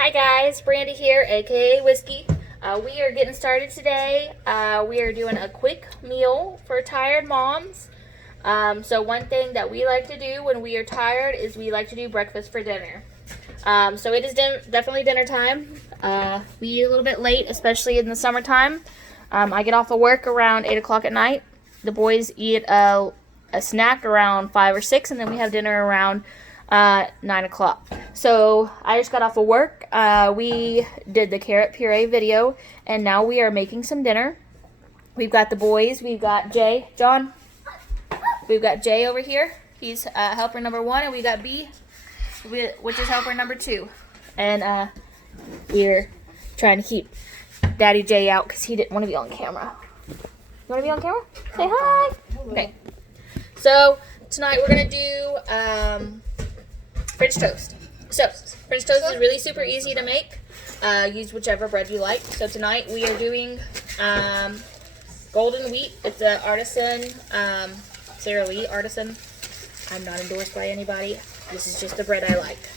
Hi guys, Brandy here, aka Whiskey. We are getting started today. We are doing a quick meal for tired moms. So one thing that we like to do when we are tired is we like to do breakfast for dinner. So it is definitely dinner time. We eat a little bit late, especially in the summertime. I get off of work around 8 o'clock at night. The boys eat a snack around 5 or 6, and then we have dinner around 9 o'clock. So I just got off of work. We did the carrot puree video, and now we are making some dinner. We've got the boys. We've got Jay, John. We've got Jay over here. He's helper number 1, and we got B, which is helper number 2. And we're trying to keep Daddy Jay out because he didn't want to be on camera. You want to be on camera? Say hi. Okay. So tonight we're gonna do French toast. So French toast is really super easy to make. Use whichever bread you like. So tonight we are doing golden wheat. It's an artisan, Sara Lee artisan. I'm not endorsed by anybody. This is just the bread I like.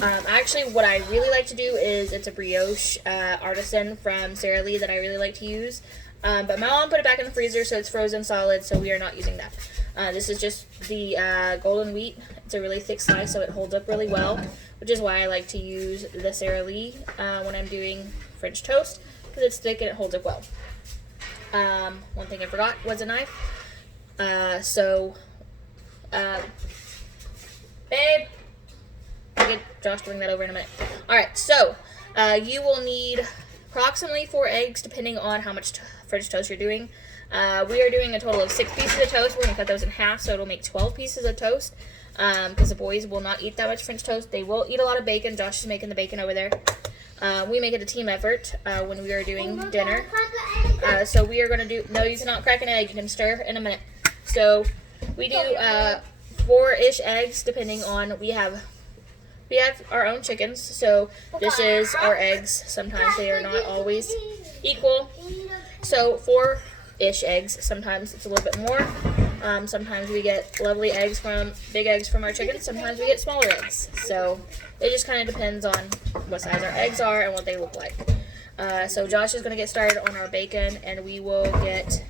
Actually, what I really like to do is it's a brioche artisan from Sara Lee that I really like to use. But my mom put it back in the freezer, so it's frozen solid, so we are not using that. This is just the golden wheat. It's a really thick slice, so it holds up really well, which is why I like to use the Sara Lee when I'm doing French toast, because it's thick and it holds up well. One thing I forgot was a knife. Babe, I'll get Josh to bring that over in a minute. Alright, so you will need approximately 4 eggs, depending on how much French toast you're doing. We are doing a total of 6 pieces of toast. We're going to cut those in half, so it'll make 12 pieces of toast, because the boys will not eat that much French toast. They will eat a lot of bacon. Josh is making the bacon over there. We make it a team effort when we are doing dinner. So we are going to do, no, you cannot crack an egg. You can stir in a minute. So we do 4-ish eggs, depending on, we have our own chickens, so this is our eggs. Sometimes they are not always equal. So 4-ish eggs. Sometimes it's a little bit more. Sometimes we get lovely eggs big eggs from our chickens. Sometimes we get smaller eggs. So it just kind of depends on what size our eggs are and what they look like. So Josh is going to get started on our bacon, and we will get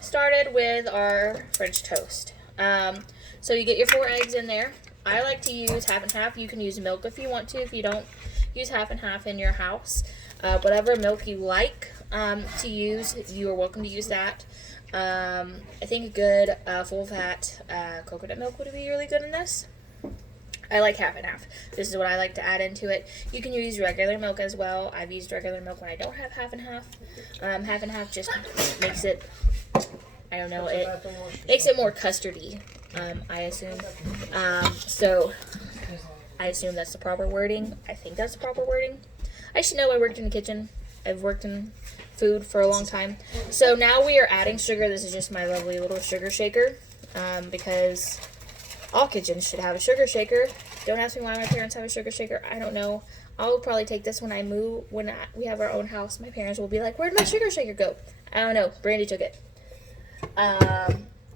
started with our French toast. So you get your 4 eggs in there. I like to use half and half. You can use milk if you want to. If you don't, use half and half in your house. Whatever milk you like to use, you are welcome to use that. I think a good full-fat coconut milk would be really good in this. I like half and half. This is what I like to add into it. You can use regular milk as well. I've used regular milk when I don't have half and half. Half and half just makes it, I don't know, it makes it more custardy. I assume. So I assume that's the proper wording. I think that's the proper wording. I should know. I worked in the kitchen. I've worked in food for a long time. So now we are adding sugar. This is just my lovely little sugar shaker, because all kitchens should have a sugar shaker. Don't ask me why my parents have a sugar shaker. I don't know. I'll probably take this when I move. When we have our own house, my parents will be like, "Where'd my sugar shaker go?" I don't know. Brandy took it.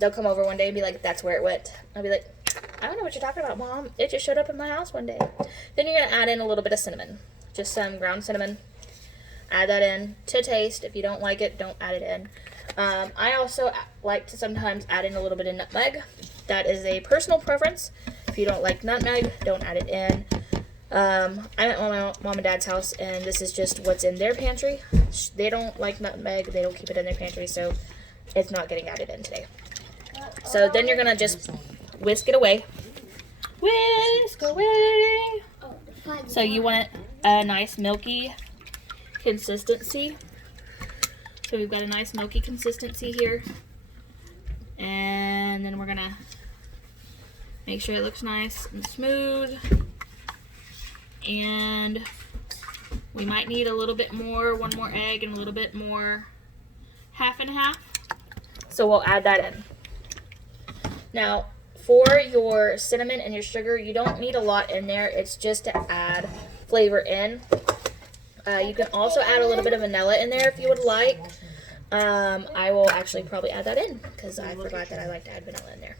They'll come over one day and be like, "That's where it went." I'll be like, "I don't know what you're talking about, Mom. It just showed up in my house one day." Then you're going to add in a little bit of cinnamon. Just some ground cinnamon. Add that in to taste. If you don't like it, don't add it in. I also like to sometimes add in a little bit of nutmeg. That is a personal preference. If you don't like nutmeg, don't add it in. I'm at my mom and dad's house, and this is just what's in their pantry. They don't like nutmeg. They don't keep it in their pantry, so it's not getting added in today. So then you're going to just whisk it away. Whisk away. So you want it a nice milky consistency. So we've got a nice milky consistency here. And then we're going to make sure it looks nice and smooth. And we might need a little bit more, 1 more egg and a little bit more half and half. So we'll add that in. Now, for your cinnamon and your sugar, you don't need a lot in there. It's just to add flavor in. You can also add a little bit of vanilla in there if you would like. I will actually probably add that in because I forgot that I like to add vanilla in there.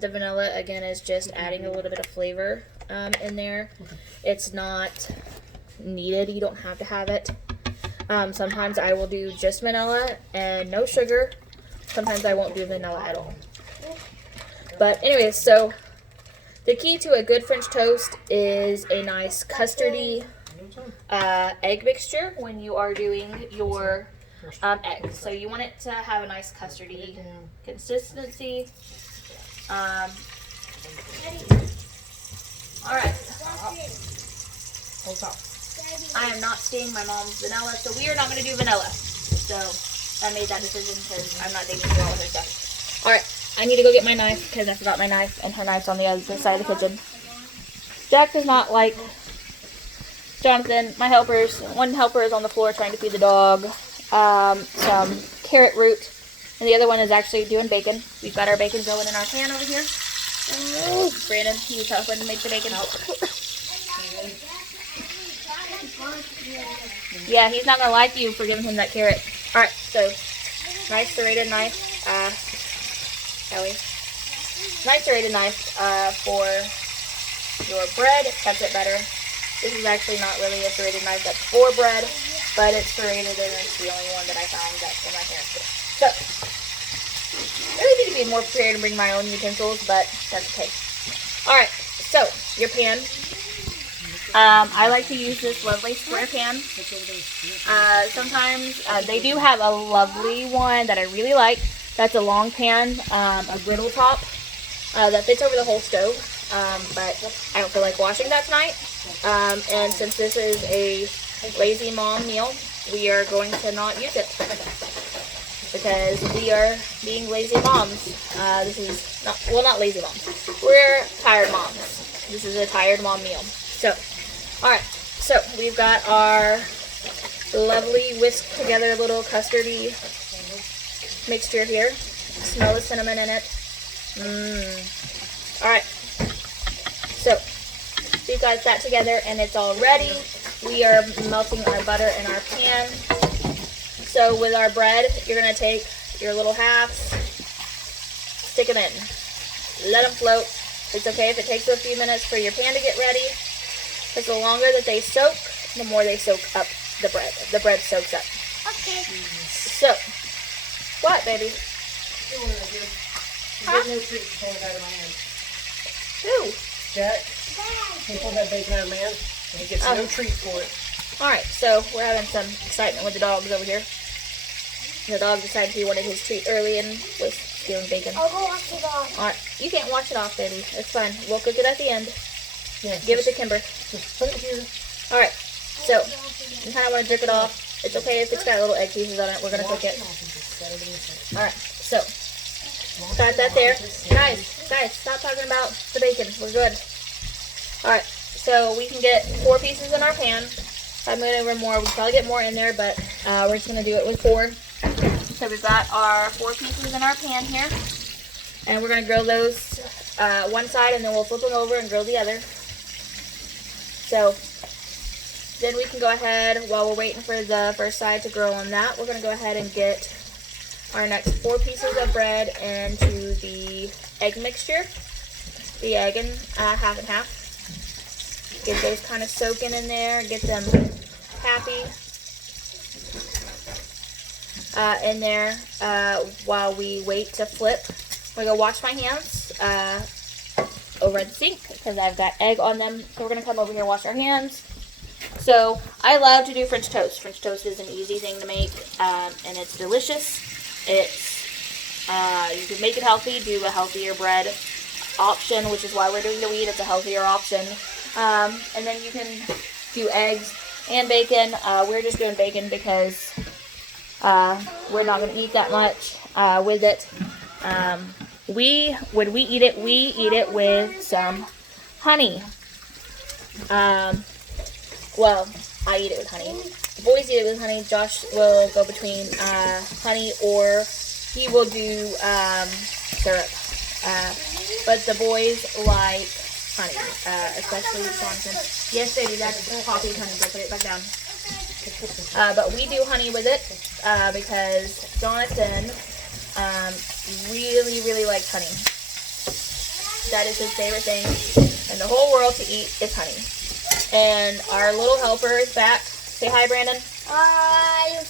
The vanilla, again, is just adding a little bit of flavor in there. It's not needed. You don't have to have it. Sometimes I will do just vanilla and no sugar. Sometimes I won't do vanilla at all. But anyways, so the key to a good French toast is a nice custardy egg mixture when you are doing your eggs. So you want it to have a nice custardy consistency. Alright. I am not seeing my mom's vanilla, so we are not going to do vanilla. So I made that decision because I'm not digging through all of her stuff. Alright, I need to go get my knife because I forgot my knife, and her knife's on the other side of the kitchen. Jack does not like Jonathan, my helpers. One helper is on the floor trying to feed the dog some carrot root, and the other one is actually doing bacon. We've got our bacon going in our pan over here. Brandon, he's helping to make the bacon. Yeah, he's not going to like you for giving him that carrot. Alright, so nice serrated knife. Nice serrated knife for your bread. It cuts it better. This is actually not really a serrated knife that's for bread, but it's serrated and it's the only one that I found that's in my parents' store. So, I really need to be more prepared and bring my own utensils, but that's okay. Alright, so your pan. I like to use this lovely square pan. Sometimes they do have a lovely one that I really like. That's a long pan, a griddle top that fits over the whole stove. But I don't feel like washing that tonight. And since this is a lazy mom meal, we are going to not use it because we are being lazy moms. This is not, well, not lazy moms. We're tired moms. This is a tired mom meal. So, alright, so we've got our lovely whisked together little custardy mixture here. Smell the cinnamon in it. Alright, so we've got that together and it's all ready. We are melting our butter in our pan. So with our bread, you're going to take your little halves, stick them in, let them float. It's okay if it takes a few minutes for your pan to get ready, because the longer that they soak, the more they soak up the bread. The bread soaks up. Okay. So, what, baby? Huh? No treat pulling out of my hand. Who? Jack. He pulled that bacon out of my hand, and he gets no treat for it. Alright, so we're having some excitement with the dogs over here. The dog decided he wanted his treat early and was stealing bacon. I'll go wash it off. Alright, you can't wash it off, baby. It's fine. We'll cook it at the end. Yeah, Give it to Kimber. Just put it here. Alright, so you kind of want to drip it off. It's okay if it's got little egg pieces on it. We're going to cook it. Alright, so got that there. Guys, stop talking about the bacon. We're good. Alright, so we can get 4 pieces in our pan. I'm going to more. We can probably get more in there, but we're just going to do it with 4. So we've got our 4 pieces in our pan here. And we're going to grill those one side, and then we'll flip them over and grill the other. So then we can go ahead, while we're waiting for the first side to grill on that, we're going to go ahead and get our next 4 pieces of bread into the egg mixture. The egg in half and half. Get those kind of soaking in there. Get them happy in there while we wait to flip. I'm going to wash my hands over at the sink because I've got egg on them. So we're going to come over here and wash our hands. So I love to do French toast. French toast is an easy thing to make and it's delicious. It's you can make it healthy, do a healthier bread option, which is why we're doing the wheat. It's a healthier option. And then you can do eggs and bacon. We're just doing bacon because we're not going to eat that much with it. When we eat it with some honey. Well, I eat it with honey. The boys eat it with honey. Josh will go between honey, or he will do syrup. But the boys like honey, especially Jonathan. Yes, baby, that's coffee and honey. Go put it back down. But we do honey with it because Jonathan really likes honey. that is his favorite thing in the whole world to eat is honey. And our little helper is back. Say hi, Brandon. Hi.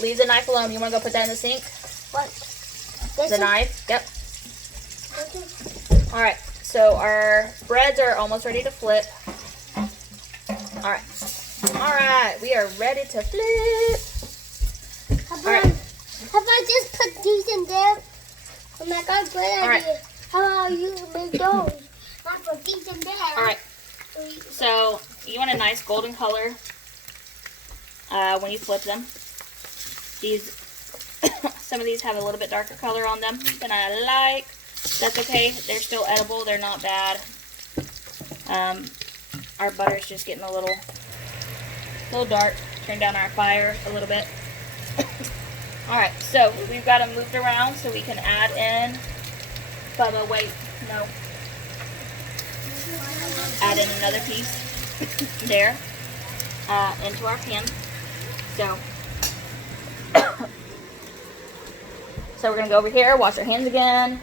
Leave the knife alone. You want to go put that in the sink? What? The knife? Yep. Alright, so our breads are almost ready to flip. Alright. Alright, we are ready to flip. How about, Alright. how about just put these in there? Oh my God, good idea. Alright. How about you make those? I put these in there. Alright, so you want a nice golden color when you flip them. These, some of these have a little bit darker color on them than I like. That's okay. They're still edible. They're not bad. Our butter's just getting a little dark. Turn down our fire a little bit. Alright, so we've got them moved around so we can add in. Bubba, wait. No. Add in another piece there into our pan. So we're going to go over here, wash our hands again.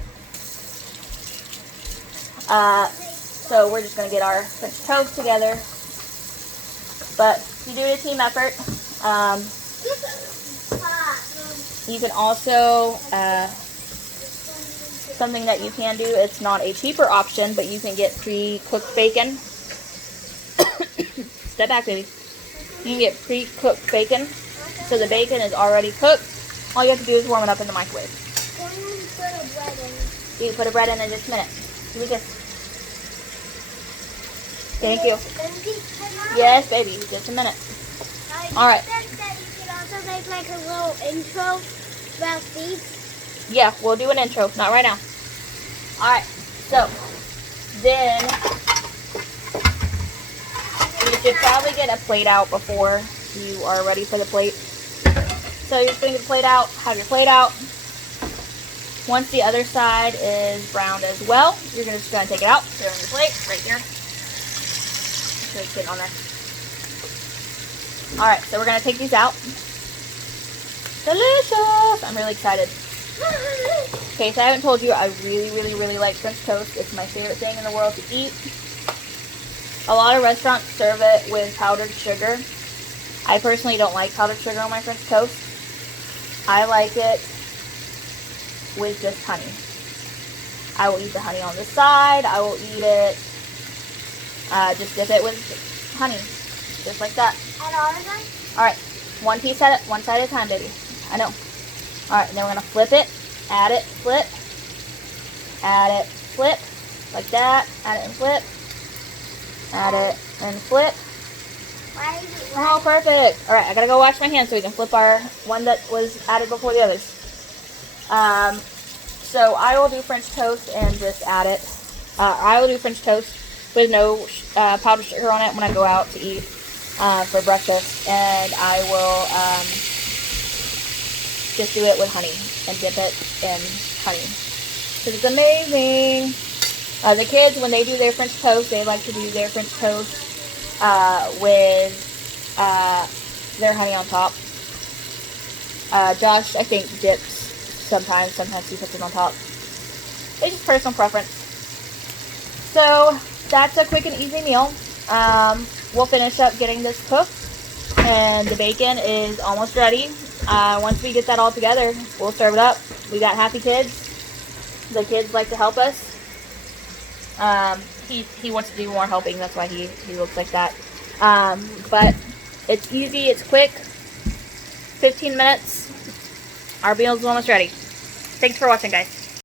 So we're just going to get our French toast together. But you do it a team effort. You can also, something that you can do, it's not a cheaper option, but you can get pre-cooked bacon. Step back, baby. You can get pre-cooked bacon. So the bacon is already cooked. All you have to do is warm it up in the microwave. You can put a bread in just a minute. Give me this. Thank you. Yes, baby. Just a minute. All right. You can also make like a little intro about these. Yeah, we'll do an intro. Not right now. All right. So then you should probably get a plate out before you are ready for the plate. So you're just going to get the plate out. Have your plate out. Once the other side is browned as well, you're just going to take it out. Put it on your plate right here. So it's sitting on there. Alright, so we're going to take these out. Delicious! I'm really excited. Okay, so I haven't told you, I really like French toast. It's my favorite thing in the world to eat. A lot of restaurants serve it with powdered sugar. I personally don't like powdered sugar on my French toast. I like it with just honey. I will eat the honey on the side. I will eat it, just dip it with honey. Just like that. And all of them? Alright, one side at a time, baby. I know. Alright, then we're going to flip it, add it, flip, add it, flip, like that, add it and flip, add it and flip. Why is it Oh, perfect. Alright, I gotta go wash my hands so we can flip our one that was added before the others. So I will do French toast and just add it. I will do French toast with no powdered sugar on it when I go out to eat for breakfast. And I will just do it with honey and dip it in honey. Because it's amazing. The kids, when they do their French toast, they like to do their French toast with their honey on top. Josh, I think, dips sometimes he puts it on top. It's just personal preference. So that's a quick and easy meal. We'll finish up getting this cooked, and the bacon is almost ready. Once we get that all together, we'll serve it up. We got happy kids. The kids like to help us. He wants to do more helping, that's why he looks like that. But it's easy, it's quick. 15 minutes. Our meal's almost ready. Thanks for watching, guys.